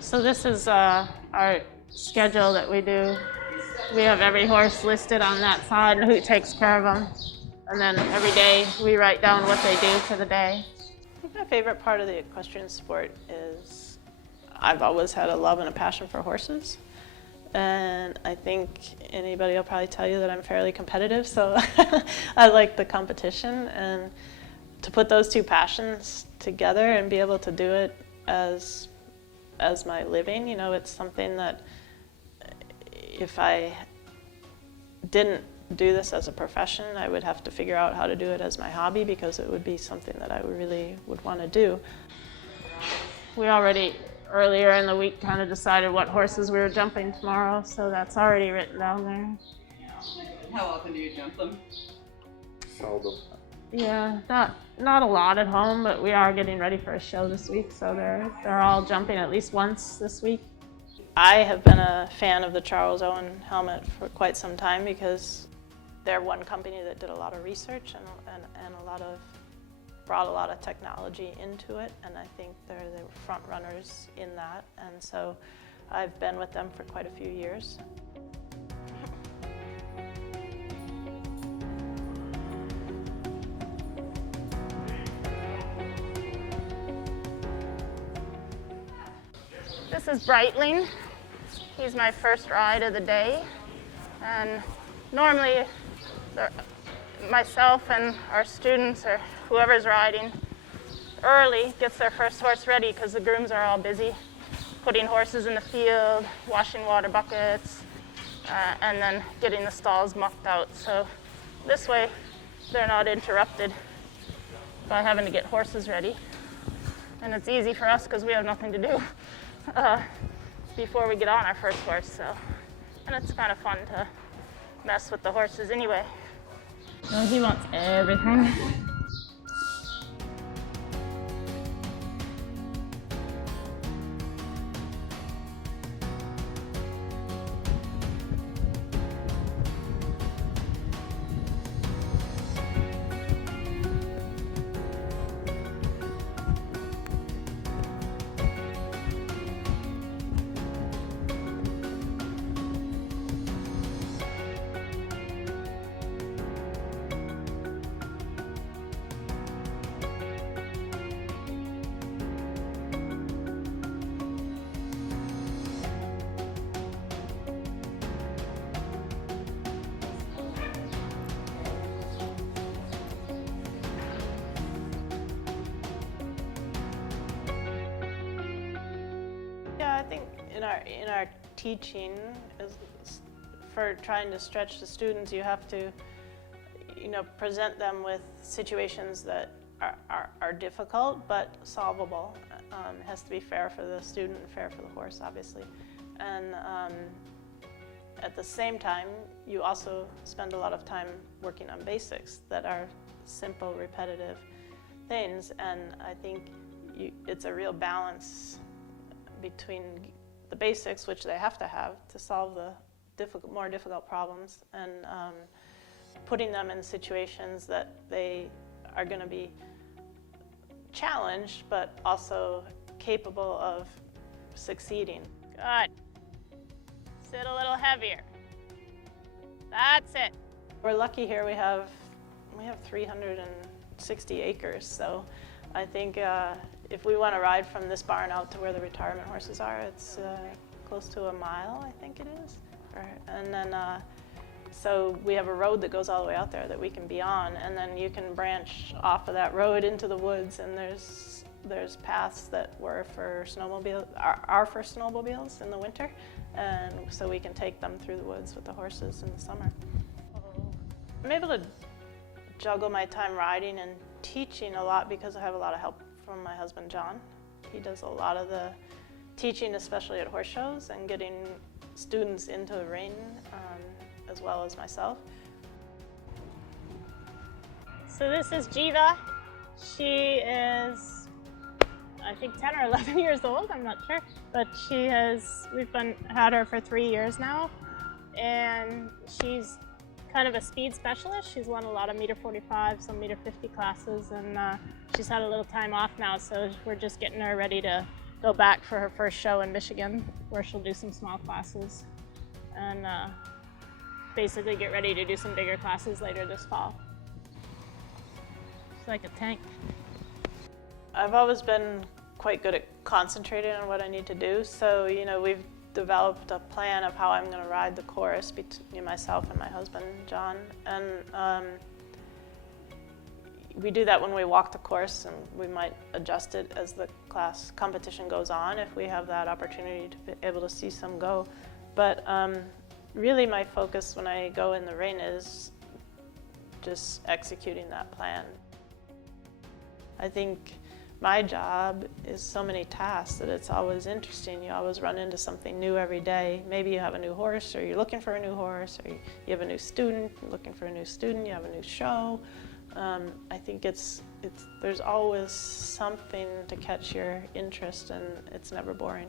So this is our schedule that we do. We have every horse listed on that side and who takes care of them. And then every day we write down what they do for the day. I think my favorite part of the equestrian sport is I've always had a love and a passion for horses. And I think anybody will probably tell you that I'm fairly competitive, so I like the competition. And to put those two passions together and be able to do it as my living, you know, it's something that if I didn't do this as a profession, I would have to figure out how to do it as my hobby, because it would be something that I really would want to do. We already, earlier in the week, kind of decided what horses we were jumping tomorrow, so that's already written down there. How often do you jump them? Seldom. Yeah, not a lot at home, but we are getting ready for a show this week, so they're all jumping at least once this week. I have been a fan of the Charles Owen helmet for quite some time, because they're one company that did a lot of research and brought a lot of technology into it, and I think they're the front runners in that, and so I've been with them for quite a few years. This is Brightling. He's my first ride of the day, and normally myself and our students or whoever's riding early gets their first horse ready, because the grooms are all busy putting horses in the field, washing water buckets, and then getting the stalls mucked out. So this way they're not interrupted by having to get horses ready. And it's easy for us because we have nothing to do before we get on our first horse. So, and it's kind of fun to mess with the horses anyway. No, he wants everything. Yeah, I think in our teaching, for trying to stretch the students, you have to, present them with situations that are difficult but solvable. It has to be fair for the student and fair for the horse, obviously. And at the same time, you also spend a lot of time working on basics that are simple, repetitive things. And I think it's a real balance between the basics, which they have to solve the more difficult problems, and putting them in situations that they are going to be challenged, but also capable of succeeding. Good. Sit a little heavier. That's it. We're lucky here. We have 360 acres, so I think if we want to ride from this barn out to where the retirement horses are, it's close to a mile, I think it is. And then, so we have a road that goes all the way out there that we can be on, and then you can branch off of that road into the woods, and there's paths that were for snowmobiles, are for snowmobiles in the winter, and so we can take them through the woods with the horses in the summer. I'm able to juggle my time riding and teaching a lot because I have a lot of help from my husband, John. He does a lot of the teaching, especially at horse shows, and getting students into the ring, as well as myself. So this is Jiva. She is, I think, 10 or 11 years old, I'm not sure. But we've had her for 3 years now. And she's kind of a speed specialist. She's won a lot of meter 45, some meter 50 classes, and she's had a little time off now, so we're just getting her ready to go back for her first show in Michigan, where she'll do some small classes and basically get ready to do some bigger classes later this fall. It's like a tank. I've always been quite good at concentrating on what I need to do, so we've developed a plan of how I'm going to ride the course between myself and my husband, John, and we do that when we walk the course, and we might adjust it as the class competition goes on if we have that opportunity to be able to see some go. But really my focus when I go in the rain is just executing that plan. I think my job is so many tasks that it's always interesting. You always run into something new every day. Maybe you have a new horse, or you're looking for a new horse, or you have a new student, you're looking for a new student, you have a new show. I think there's always something to catch your interest, and it's never boring.